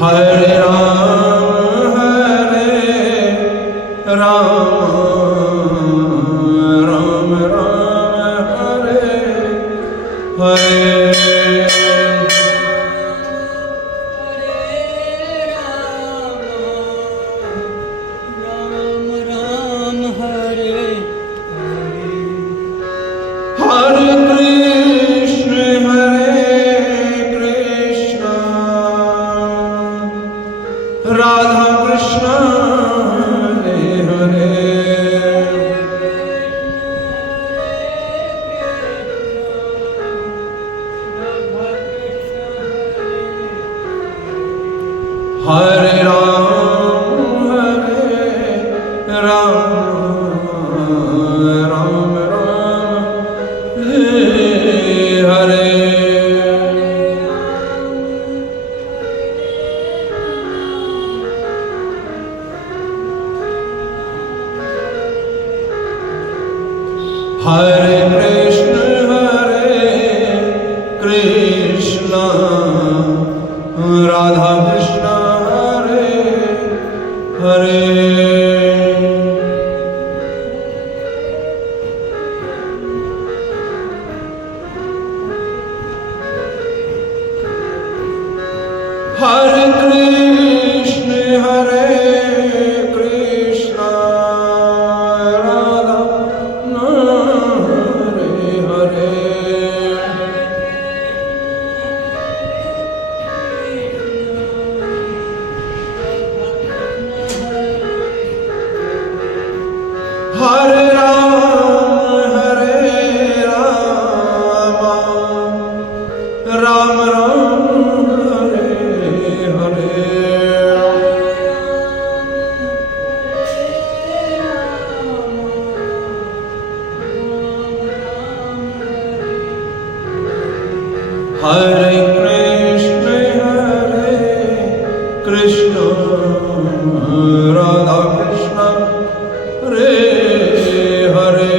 Hare Ram, Ram Ram, Hare Hare. Radha Krishna Hare Hare Hare Ram Ram Ram Hare Hare. Hare Krishna, Radha Krishna, Hare Hare. Hare Krishna, Radha Hare Ram, Ram Ram, Hare Hare. Hare Krishna, Radha Krishna, Hare Hare.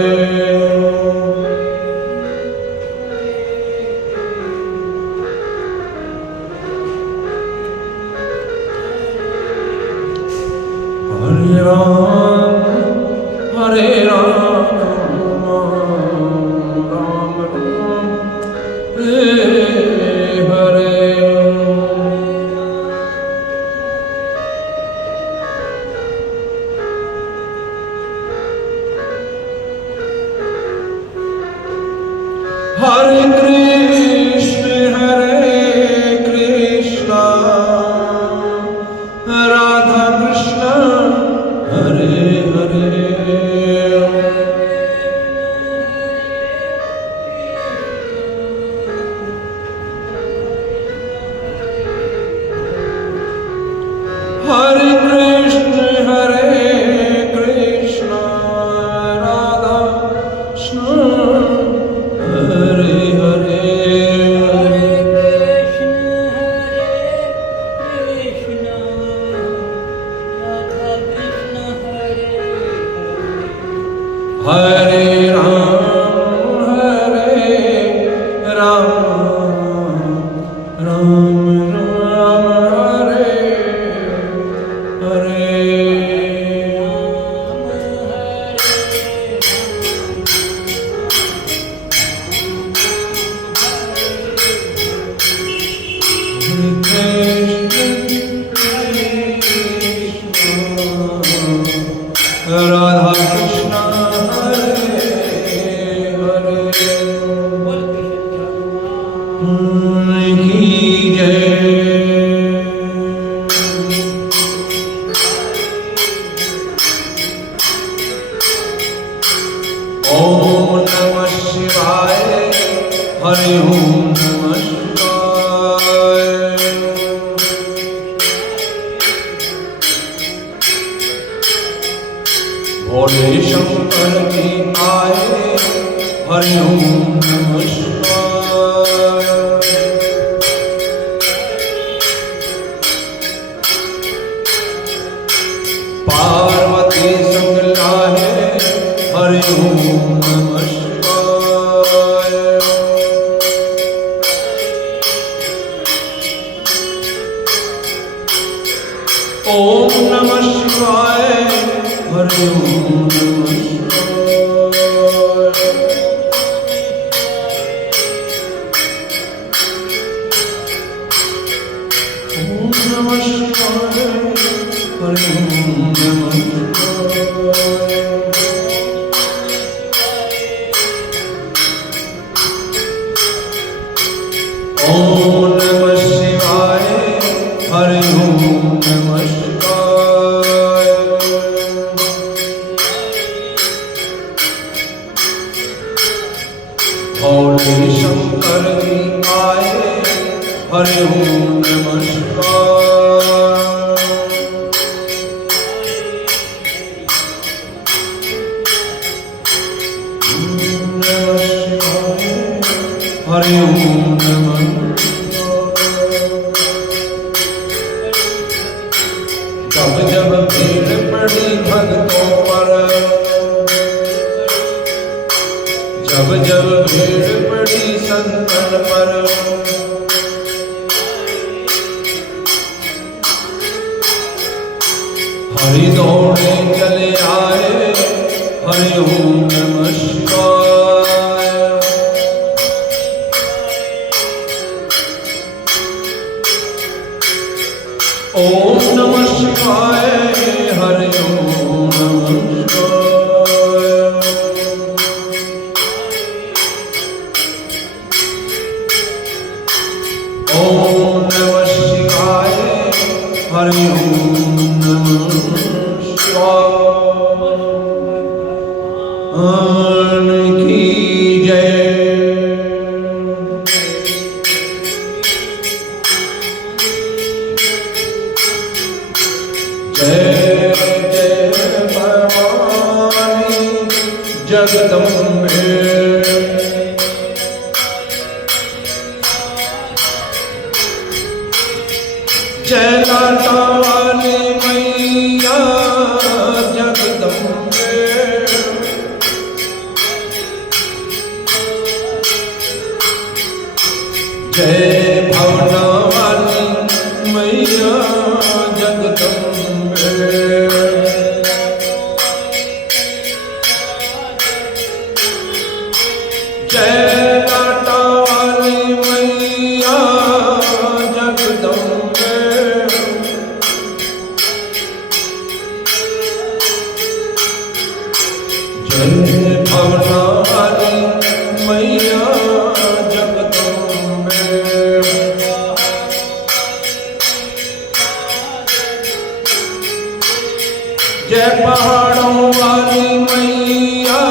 Hare Ram, Hare Ram, Ram Ram, Hare Hare. Hare Krishna, Radha Krishna, Hare Hare. Hare Krishna, Radha Krishna, Hare Hare. Hare Ram, Ram Ram, Hare Hare. Radha Krishna, Hare Hare. Ki Jai. Om Namah Shivaya, Hare Om Namah Shivaya. Bhole Shankar Ji aaye, Hare Om Namah Shivaya. ओम नमः शिवाय हरि ओम नमः शिवाय। ओम नमः शिवाय हरि ओम नमः शिवाय। ओम नमः शिवाय हरि ओम नमः शिवाय। भोले शंकर जी आए हरि ओम नमः शिवाय। ओम नमः शिवाय हरि ओम नमः जब जब भीड़ पड़ी भक्तों पर, जब जब भीड़ पड़ी संतन पर, हरि दौड़े चले आए हरि ओम नमः शिवाय। ओम नमः शिवाय हरि ओम नमः शिवाय। ओम नमः शिवाय हरि ओम नमः शिवाय। की जय। जय जय भवानी जगदम्बे। जय लाटा वाली मैया जगदम्बे। जय भवना वाली मैया जगदम्बे। जय लाटा वाली मैया जगदम्बे। जय भवना वाली मैया जगदम्बे। जय पहाड़ों वाली मैया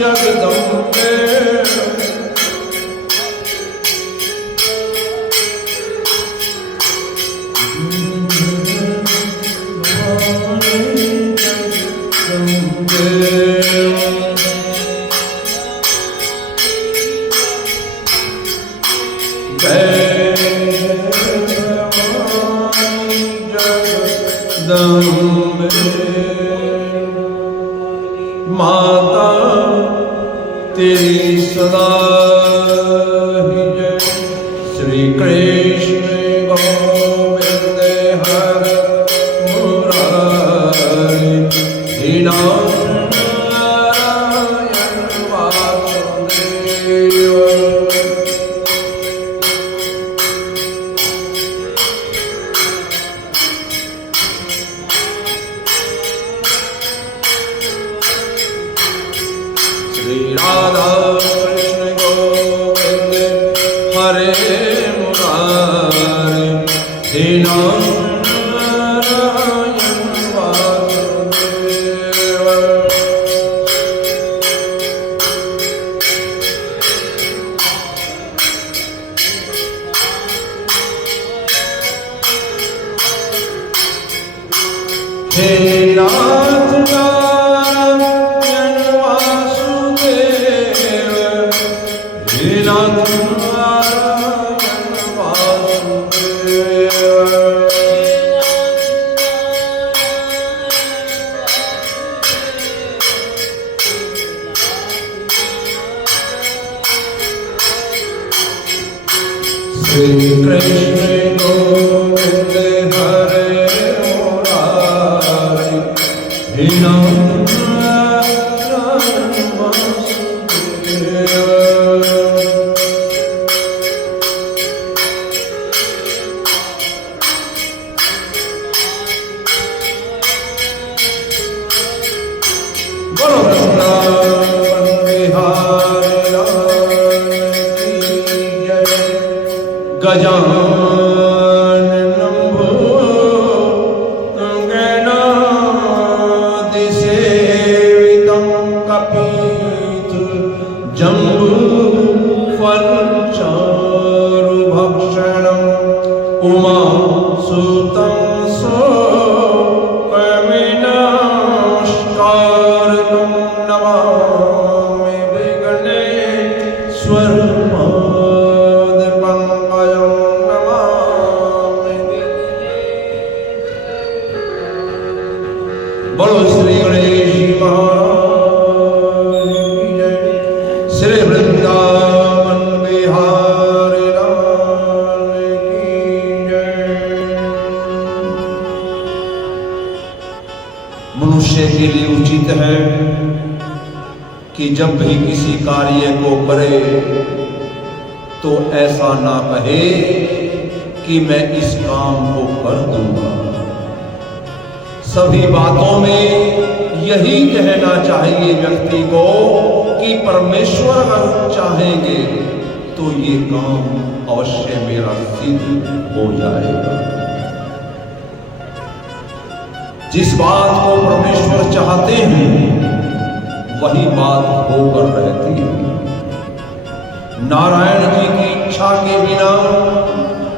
जगदम्बे। माता तेरी सदा ही जय। श्री कृष्ण गोविंद हर मुरारी। हे नारायण वासुदेव। श्री राधा कृष्ण गोविंद हरे मुरारी। हे नारायण वासुदेव। हे नाथ नारायण वासुदेव। हे नाथ नारायण वासुदेव। श्री कृष्ण गोविंद हरे उमा सुतं सोपविनाशकारकं नमामि विघ्नेश्वर पादपङ्कजं नमामि। बोलो श्री गणेश महाराज की जय। श्री वृंदावन बिहारी लाल की जय। मनुष्य के लिए उचित है कि जब भी किसी कार्य को करे तो ऐसा ना कहे कि मैं इस काम को कर दूंगा। सभी बातों में यही कहना चाहिए व्यक्ति को कि परमेश्वर अगर चाहेंगे तो ये काम अवश्य मेरा सिद्ध हो जाएगा। जिस बात को परमेश्वर चाहते हैं वही बात होकर रहती है। नारायण जी की इच्छा के बिना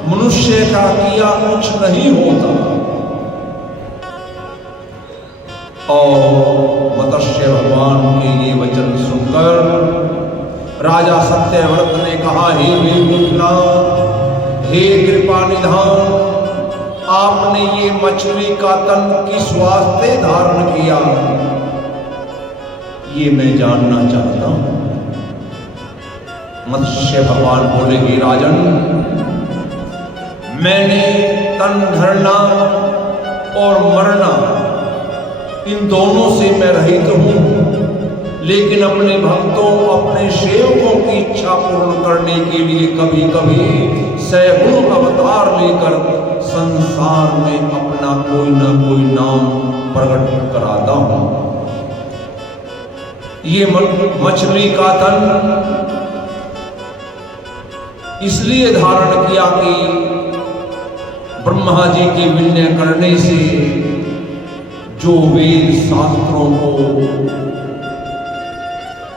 मनुष्य का किया कुछ नहीं होता। और मत्स्य भगवान के ये वचन सुनकर राजा सत्यव्रत ने कहा, हे मेघनाथ, हे कृपा निधान, आपने ये मछली का तन किस वास्ते धारण किया, ये मैं जानना चाहता हूं। मत्स्य भगवान बोले, हे राजन, मैंने तन धरना और मरना इन दोनों से मैं रहित हूं, लेकिन अपने भक्तों, अपने सेवकों की इच्छा पूर्ण करने के लिए कभी कभी सैकड़ों अवतार लेकर संसार में अपना कोई ना कोई नाम प्रकट कराता हूं। ये मछली का तन इसलिए धारण किया कि ब्रह्मा जी के विनय करने से जो वेद शास्त्रों को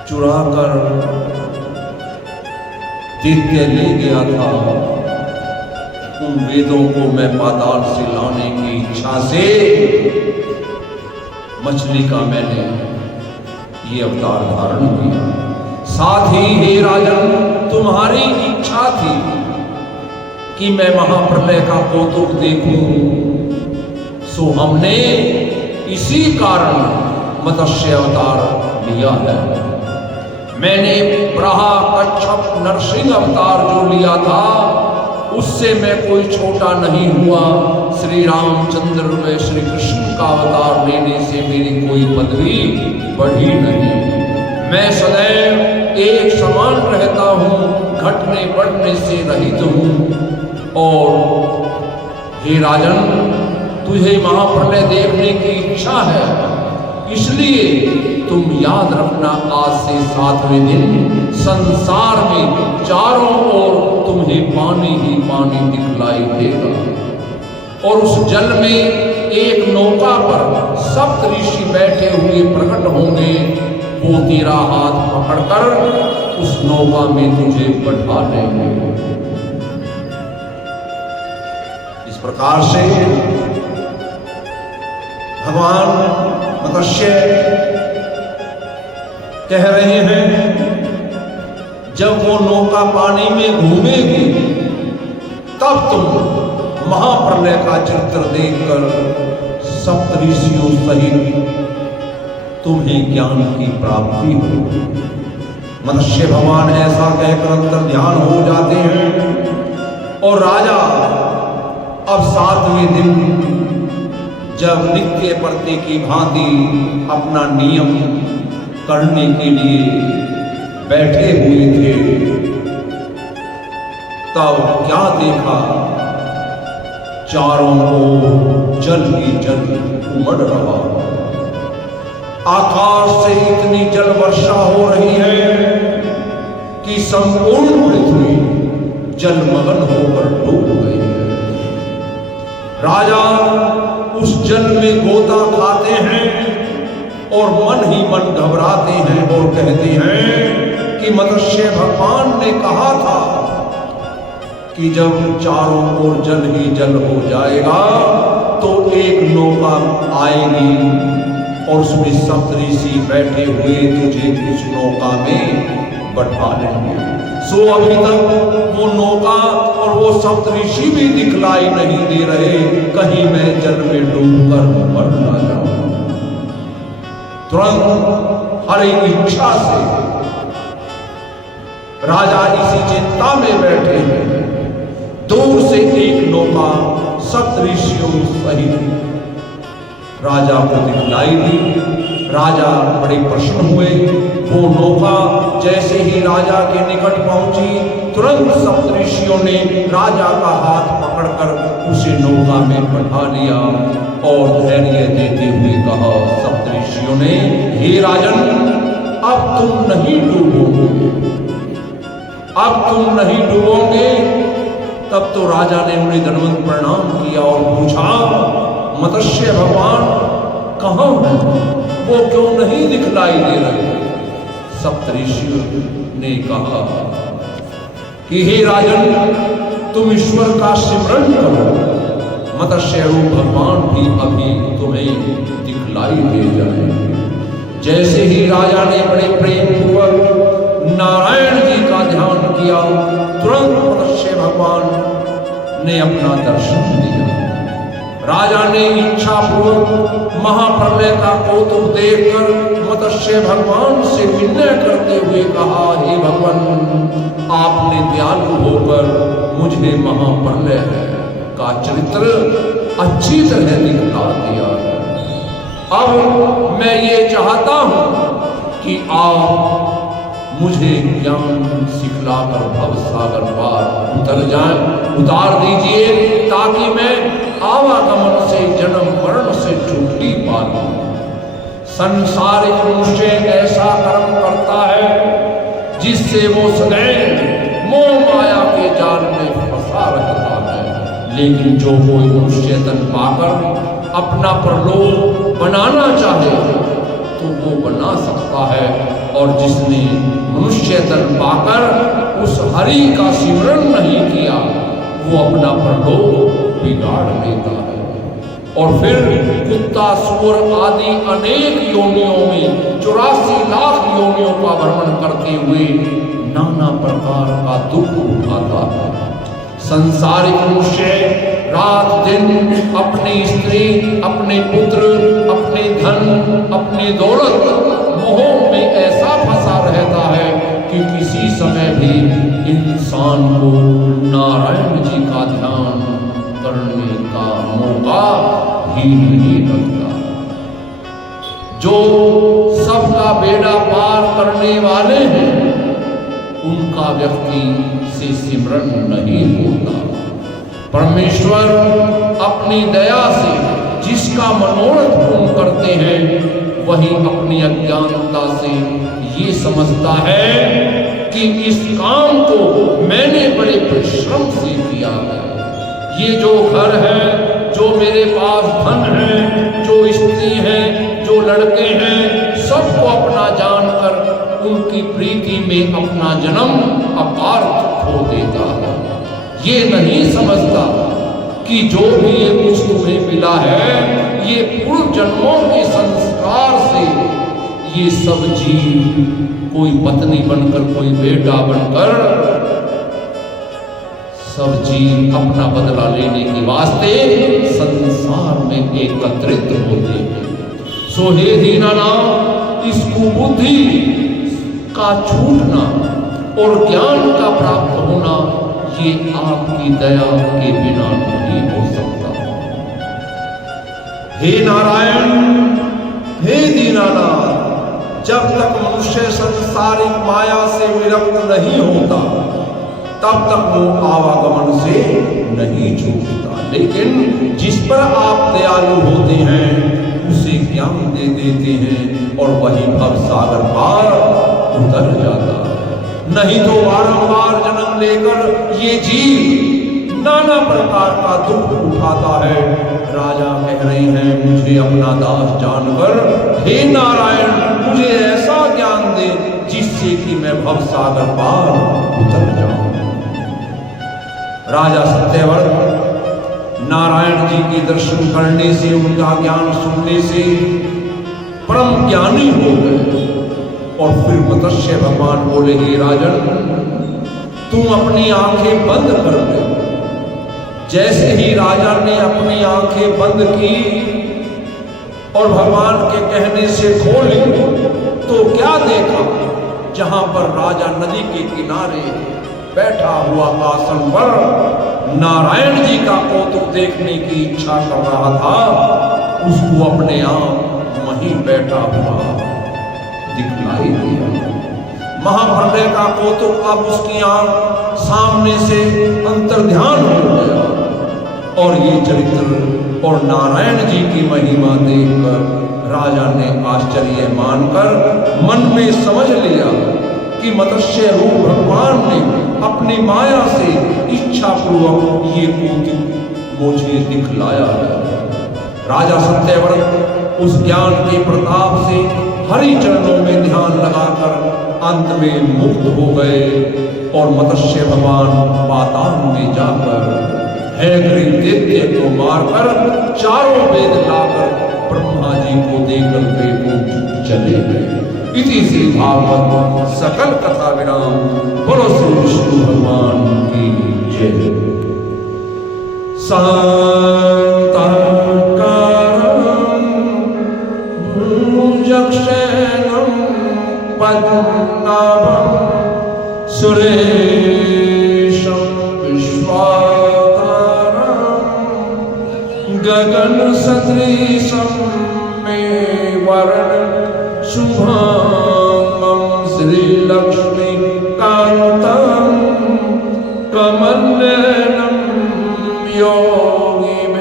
चुराकर दैत्य ले गया था, उन वेदों को मैं पाताल से लाने की इच्छा से मछली का मैंने ये अवतार धारण किया। साथ ही हे राजन, तुम्हारी इच्छा थी कि मैं महाप्रलय का कौतुक देखूं, सो हमने इसी कारण मत्स्य अवतार लिया है। मैंने प्रहा, कच्छप, नरसिंह अवतार जो लिया था उससे मैं कोई छोटा नहीं हुआ। श्री रामचंद्र में श्री कृष्ण का अवतार लेने से मेरी कोई पदवी बढ़ी नहीं। मैं सदैव एक समान रहता हूँ, घटने बढ़ने से रहित हूँ। और हे राजन, तुझे महाप्रलय देखने की इच्छा है, इसलिए तुम याद रखना, आज से 7वें दिन संसार में चारों ओर तुम्हें पानी ही पानी दिखलाई देगा। और उस जल में एक नौका पर सप्त ऋषि बैठे हुए प्रकट होंगे। वो तेरा हाथ पकड़कर उस नौका में तुझे बैठा लेंगे। इस प्रकार से भगवान मत्स्य कह रहे हैं, जब वो नौका पानी में घूमेगी तब तुम महाप्रलय का चित्र देखकर सप्तऋषियों सहित तुम्हें ज्ञान की प्राप्ति होगी। मत्स्य भगवान ऐसा कहकर अंतर ध्यान हो जाते हैं। और राजा अब 7वें दिन जब नित्य प्रति की भांति अपना नियम करने के लिए बैठे हुए थे, तब क्या देखा, चारों ओर जल ही जल उमड़ रहा। आकाश से इतनी जल वर्षा हो रही है कि संपूर्ण पृथ्वी जलमग्न होकर डूब गई है। राजा उस जल में गोता खाते हैं और मन ही मन घबराते हैं और कहते हैं कि मत्स्य भगवान ने कहा था कि जब चारों ओर जल ही जल हो जाएगा तो एक नौका आएगी और उसमें सप्तऋषि बैठे हुए तुझे उस नौका में बैठा लेंगे। सो अभी तक वो नौका और वो सप्तऋषि भी दिखलाई नहीं दे रहे, कहीं मैं जल में डूबकर मर ना जाऊं। तुरंत हर इच्छा से राजा इसी चिंता में बैठे हैं। दूर से एक नौका सप्तऋषियों सहित राजा को दिखलाई दी। राजा बड़े प्रसन्न हुए। वो नौका जैसे ही राजा के निकट पहुंची, तुरंत सप्तऋषियों ने राजा का हाथ पकड़कर उसे नौका में बैठा लिया और धैर्य देते हुए कहा, सप्तऋषियों ने, हे राजन, अब तुम नहीं डूबोगे, अब तुम नहीं डूबोगे। तब तो राजा ने उन्हें दंडवत प्रणाम किया और पूछा, मत्स्य भगवान कहाँ हैं? वो क्यों नहीं दिखलाई दे रहे? सप्तऋषियों ने कहा कि हे राजन, तुम ईश्वर का सिमरन करो, मत्स्य रूप भगवान भी अभी तुम्हें दिखलाई दे जाएंगे। जैसे ही राजा ने बड़े प्रेम पूर्वक नारायण जी का ध्यान किया, तुरंत मत्स्य भगवान ने अपना दर्शन दिया। राजा ने इच्छा पूर्वक महाप्रलय का कौतुक देखकर मत्स्य भगवान से विनय करते हुए कहा, हे भगवान, आपने दयालु होकर मुझे महाप्रलय का चरित्र अच्छी तरह दिखला दिया। अब मैं ये चाहता हूं कि आप मुझे ज्ञान सिखलाकर भवसागर पार उतार दीजिए, ताकि मैं आवागमन से, जन्म मरण से छुट्टी पा लूं। संसारिक मनुष्य ऐसा कर्म करता है जिससे वो सदैव मोह माया के जाल में फंसा रहता है। लेकिन जो कोई मनुष्य तन पाकर अपना परलोक बनाना चाहे तो वो बना सकता है, और जिसने मनुष्य तन पाकर उस हरि का सिमरन नहीं किया, वो अपना परलोक बिगाड़ लेता है और फिर कुत्ता, सूअर आदि अनेक योनियों में 84 लाख योनियों का भ्रमण करते हुए नाना प्रकार का दुख उठाता है। संसारिक मनुष्य रात दिन अपनी स्त्री, अपने पुत्र, अपने धन, अपनी दौलत मोह में ऐसा फंसा रहता है कि किसी समय भी इंसान को नारायण जी का ध्यान करने का मौका ही नहीं लगता। जो सबका बेड़ा पार करने वाले हैं, उनका व्यक्ति से सिमरन नहीं होता। परमेश्वर अपनी दया से जिसका मनोरथ पूर्ण करते हैं, वही अपनी अज्ञानता से ये समझता है कि इस काम को मैंने बड़े परिश्रम से किया है। ये जो घर है, जो मेरे पास धन है, जो स्त्री है, जो लड़के हैं, सबको अपना जानकर उनकी प्रीति में अपना जन्म अपार्थ खो देता है। ये नहीं समझता कि जो भी ये कुछ तुम्हें मिला है, ये पूर्व जन्मों के संस्कार से ये सब जीव कोई पत्नी बनकर, कोई बेटा बनकर, सब जीव अपना बदला लेने के वास्ते संसार में एकत्रित होते हैं। सो हे दीनानाथ, इस कुबुद्धि का छूटना और ज्ञान का प्राप्त होना, ये आपकी दया के बिना नहीं हो सकता। हे नारायण, हे दीनानाथ, जब तक मनुष्य संसारिक माया से विरक्त नहीं होता, तब तक वो आवागमन से नहीं छूटता। लेकिन जिस पर आप दयालु होते हैं, उसे ज्ञान दे देते हैं और वही भव सागर पार उतर जाता है। नहीं तो बारंबार जन्म लेकर ये जीव नाना प्रकार का दुख उठाता है। राजा कह रहे हैं, मुझे अपना दास जानकर हे नारायण, मुझे ऐसा ज्ञान दे जिससे कि मैं भव सागर पार उतर जाऊं। राजा सत्यव्रत नारायण जी के दर्शन करने से, उनका ज्ञान सुनने से परम ज्ञानी हो गए। और फिर मत्स्य भगवान बोले, हे राजन, तुम अपनी आंखें बंद कर दो। जैसे ही राजा ने अपनी आंखें बंद की और भगवान के कहने से खोली, तो क्या देखा, जहां पर राजा नदी के किनारे बैठा हुआ आसन पर नारायण जी का कौतुक देखने की इच्छा कर रहा था, उसको अपने आप वहीं बैठा हुआ दिखलाई दिया। महाप्रलय का कौतुक अब उसकी आंख सामने से अंतर्ध्यान हो गया और ये चरित्र और नारायण जी की महिमा देखकर राजा ने आश्चर्य मानकर मन में समझ लिया कि मत्स्य रूप भगवान ने अपनी माया से इच्छा पूर्वक ये कौतुक मुझे दिखलाया है। राजा सत्यव्रत उस ज्ञान के प्रताप से हरि चरणों में ध्यान लगाकर अंत में मुक्त हो गए और मत्स्य भगवान पाताल में जाकर हैग्रीव दैत्य को मारकर चारों वेद लाकर ब्रह्मा जी को देकर के वो चले गए। इति श्री भागवत सकल कथा विराम। बोलो श्री विष्णु भगवान की जय। भुजगशयनं पद्मनाभं सुरेशं विश्वाधारं गगनसदृशं मेघवर्णं शुभांगं श्रीलक्ष्मीकान्तं कमलनयनं योगिभिर्गणगम्यं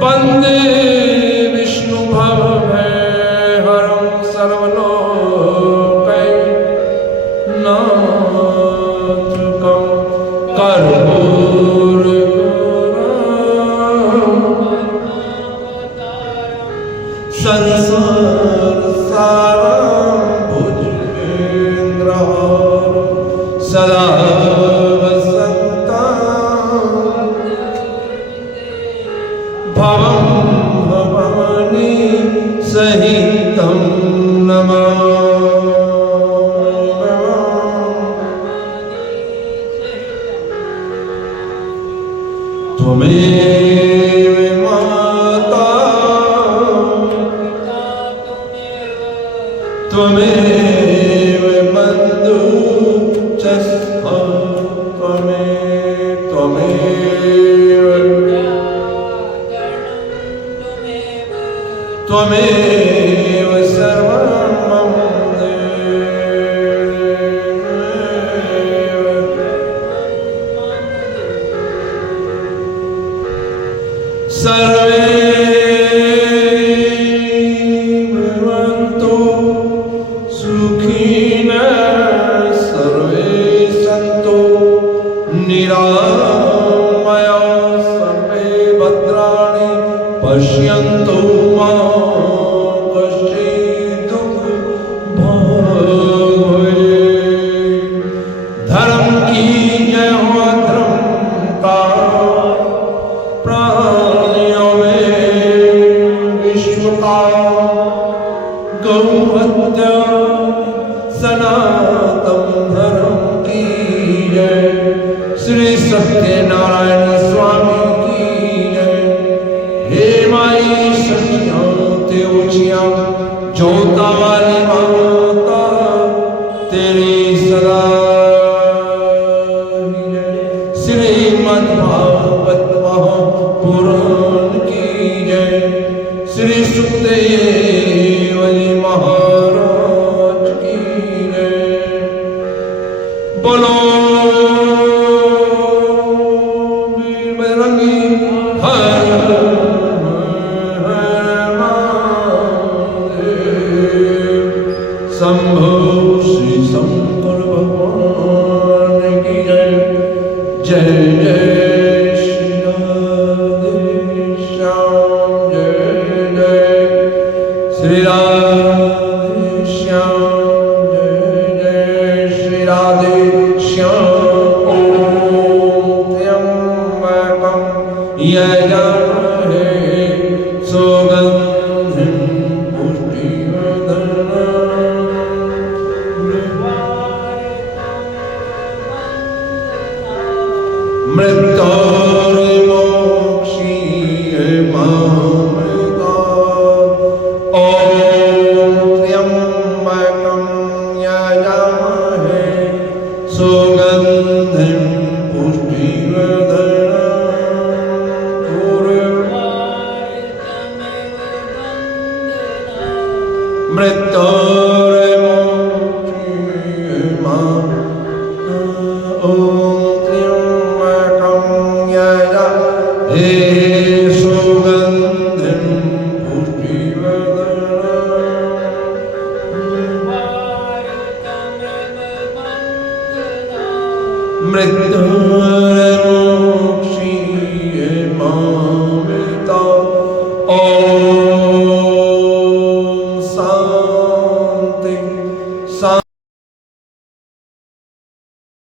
वन्दे विष्णु भवभयहरं सर्वलोकैकनाथं कर्पूरगौरं संसारसारं भुजगेन्द्रहारं सदा भवं भवानी सहितं नमामि। त्वमेव माता त्वमेव बन्धुश्च सखा त्वमेव सर्वं मम देव। सर्वे भवन्तु सुखिनः सर्वे सन्तु निरामयाः सर्वे भद्राणि पश्यन्तु मा कश्चित् दुःखभाग्। धर्म की जय हो, धर्म का प्राणियों में विश्व का गौ हत्या सनातन धर्म की जय। श्री सत्यनारायण स्वामी की जय। हे माई सखियां ते ऊंचियां जोता वाली माता तेरी सदा जय। श्रीमद्भागवत महापुराण की जय। श्री सुखदेव जी महाराज की जय। बोलो बजरंगी हर शंभो श्री शंकर भगवान की जय। जय जय श्री राधे श्याम, जय जय श्री राधे श्याम, जय जय श्री राधे यजामहे सुगन्धिं पुष्टिवर्धनम् मृत्योर्मोक्षीय मामृतात् ॐ त्र्यम्बकं यजामहे सुगन्धिं पुष्टिवर्धनम् मृत्योर्मोक्षीय मामृतात् ॐ त्र्यम्बकं यजामहे सुगन्धिं पुष्टिवर्धनम् मृत्योर्मोक्षीय